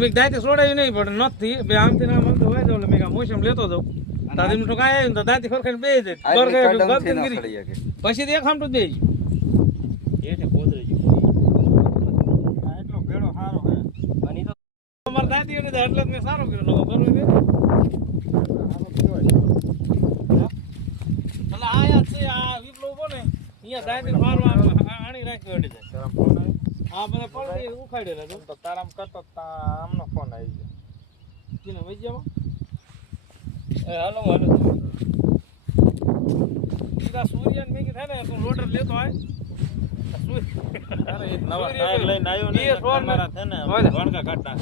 મેં દાંતી છોડાયું નહીં પણ નથી બે આમથી નામ આમ તો હોય તો મેં મોસમ લેતો જાઉં તારી તો કાંઈ આવ્યું તો દાંતી ફરખાઈને બે જાય પછી તો એક ખામટું જ બે એટલે કોદરી એટલો ભેડો સારો હે અને તો અમાર દાંતી એટલે જ મેં સારું કર્યું લોકો કરવું ને એટલે આયા છે આ વિપલો કોને અહીંયા દાંતી ફારવા આણી રાખી વડી જાય હા મને પડી ઉખાડેલા તો તારામ કરતો આમનો ફોન આવી ગયો કિને વજ્જામાં એ હાલો સીધા સૂર્યન મેં કીધા ને તું લોડર લેતો આય અરે એક નવા ટાયર લઈને આવ્યો ને તમારા છે ને વણકા કાઢતા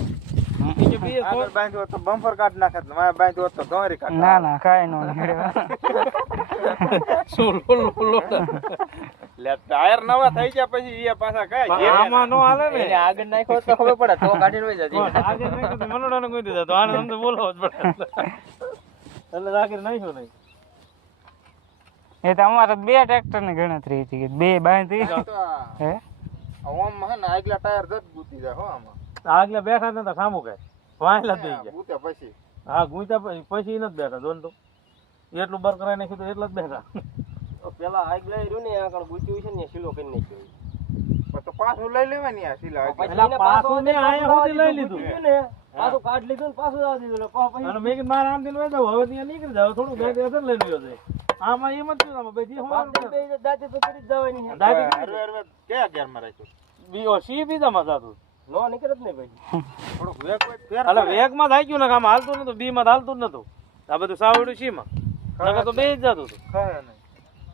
બીજે બે આગળ બાંધ્યો તો બમ્પર કાઢ નાખે તો મારે બાંધ્યો તો દોરી કાઢ ના ના કાઈ નો નીકળે સો લોડર લે ટાયર નવા થઈ ગયા પછી એ પાછા કાઈ આમાં નો હાલે ને આગળ નાખ્યો તો ખબર પડે તો કાઢીને વઈ જાય આગળ નાખ્યો તો મનોડાને કોઈ દીધા તો આને સમજ બોલવો જ પડે એટલે આગળ નાખ્યો નહીં એ તો અમારે બે ટ્રેક્ટર ની ગણતરી હતી કે બે બાંધી હે ઓમ હે ને આગલા ટાયર જત ગુતી જાય હો આમાં આગલા બેઠા નતા સામુ કે વાયલા દઈ ગયા ગુત્યા પછી હા ગુંતા પછી નથી બેઠા જોન તો એટલું બર કરાઈ નાખ્યું તો એટલા જ બેઠા પેલા આગલા રહ્યું ને આગળ ગુત્યું છે ને સિલો કરી નાખ્યો તો પાછું લઈ લેવાની આ સિલા પાછું ને આયા સુધી લઈ લીધું ને પાછું કાઢ લીધું ને પાછું જવા દીધું પછી અને મેં કીધું મારા આમથી લઈ જાવ હવે ત્યાં નીકળી જાવ થોડું ગાડી અસર લઈ લ્યો છે આમાં એમ જ થયું આમાં બધી દાંતી તો કરી જ જવાની છે દાંતી કયા ગેરમાં રાખ્યો બીઓ સી બીજામાં જાતું નો નીકળે જ નહીં ભાઈ થોડુંક વેગ ફેર એટલે વેગમાં થઈ ગયું ને આમ હાલતું નતું બી માં હાલતું જ નતું આ બધું સાવડું સી માં નકર તો બે જ જતું હતું ખાય નહીં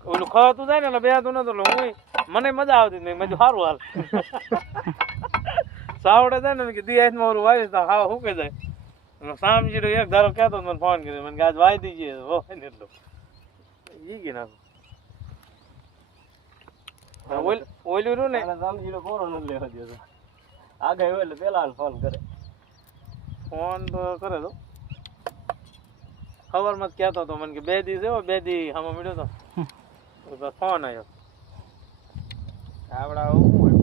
ઓલું ખાતું જાય ને એટલે બે હતું નતું એટલે હું મને મજા આવતી નહીં મેં સારું હાલ સાવડે જાય ને કે દિયાસમાં ઓલું વાવીશ તો હા શું કે જાય સામજી એક ધારો કહેતો મને ફોન કર્યો મને કે આજ વાઈ દીજીએ હોય ને એટલું ઈ કે નાખું ઓલું રહ્યું ને સામજીનો બોરો નથી લેવા દેતો આગળ હોય એટલે પેલા ફોન કરે ફોન તો કરે તો ખબર મત કહેતો હતો મને કે બે દી છે બે દી આમાં મળ્યો તો ફોન આવ્યો આવડા હું